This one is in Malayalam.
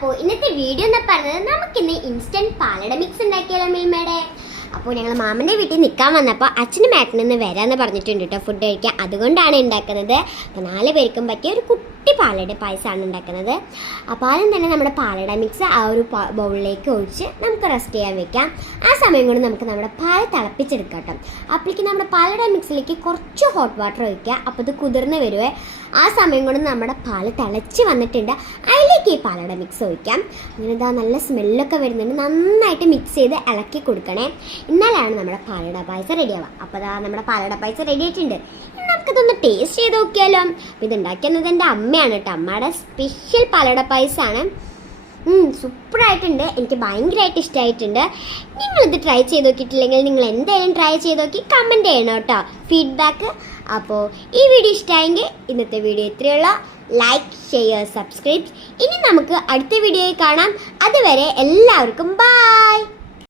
അപ്പോൾ ഇന്നത്തെ വീഡിയോ എന്ന് പറയുന്നത് നമുക്കിന്ന് ഇൻസ്റ്റൻറ്റ് പാലട മിക്സ് ഉണ്ടാക്കിയാലോ മിൽമയുടെ. അപ്പോൾ ഞങ്ങൾ മാമൻ്റെ വീട്ടിൽ നിൽക്കാൻ വന്നപ്പോൾ അച്ഛനും ഏട്ടനും ഇന്ന് വരാമെന്ന് പറഞ്ഞിട്ടുണ്ട് കേട്ടോ ഫുഡ് കഴിക്കാൻ. അതുകൊണ്ടാണ് ഉണ്ടാക്കുന്നത്. അപ്പോൾ 4 പേർക്കും പറ്റിയ ഒരു കുട്ടി പാലട പായസമാണ് ഉണ്ടാക്കുന്നത്. അപ്പോൾ ആദ്യം തന്നെ നമ്മുടെ പാലട മിക്സ് ആ ഒരു ബൗളിലേക്ക് ഒഴിച്ച് നമുക്ക് റെസ്റ്റ് ചെയ്യാൻ വെക്കാം. ആ സമയം കൊണ്ട് നമുക്ക് നമ്മുടെ പാൽ തിളപ്പിച്ചെടുക്കാം കേട്ടോ. അപ്പോഴേക്കും നമ്മുടെ പാലട മിക്സിലേക്ക് കുറച്ച് ഹോട്ട് വാട്ടർ ഒഴിക്കുക. അപ്പോൾ ഇത് കുതിർന്ന് വരുവേ. ആ സമയം കൊണ്ട് നമ്മുടെ പാൽ തിളച്ച് വന്നിട്ടുണ്ട്. അതിലേക്ക് ഈ പാലട മിക്സ് ഒഴിക്കാം. അങ്ങനെ ഇതാ നല്ല സ്മെല്ലൊക്കെ വരുന്നുണ്ട്. നന്നായിട്ട് മിക്സ് ചെയ്ത് ഇളക്കി കൊടുക്കണേ. എന്നാലാണ് നമ്മുടെ പാലട പായസം റെഡിയാവുക. അപ്പോൾ അതാ നമ്മുടെ പാലട പായസം റെഡി ആയിട്ടുണ്ട്. നമുക്കിതൊന്ന് ടേസ്റ്റ് ചെയ്ത് നോക്കിയാലോ. അപ്പോൾ ഇതുണ്ടാക്കിയത് എൻ്റെ അമ്മയാണ് കേട്ടോ. അമ്മയുടെ സ്പെഷ്യൽ പാലട പായസമാണ്. സൂപ്പറായിട്ടുണ്ട്. എനിക്ക് ഭയങ്കരമായിട്ട് ഇഷ്ടമായിട്ടുണ്ട്. നിങ്ങളിത് ട്രൈ ചെയ്ത് നോക്കിയിട്ടില്ലെങ്കിൽ നിങ്ങൾ എന്തായാലും ട്രൈ ചെയ്ത് നോക്കി കമൻറ്റ് ചെയ്യണം കേട്ടോ, ഫീഡ്ബാക്ക്. അപ്പോൾ ഈ വീഡിയോ ഇഷ്ടമായെങ്കിൽ ഇന്നത്തെ വീഡിയോ ഇത്രയുള്ള. Like, share, subscribe. ഇനി നമുക്ക് അടുത്ത വീഡിയോയിൽ കാണാം. അതുവരെ എല്ലാവർക്കും ബൈ.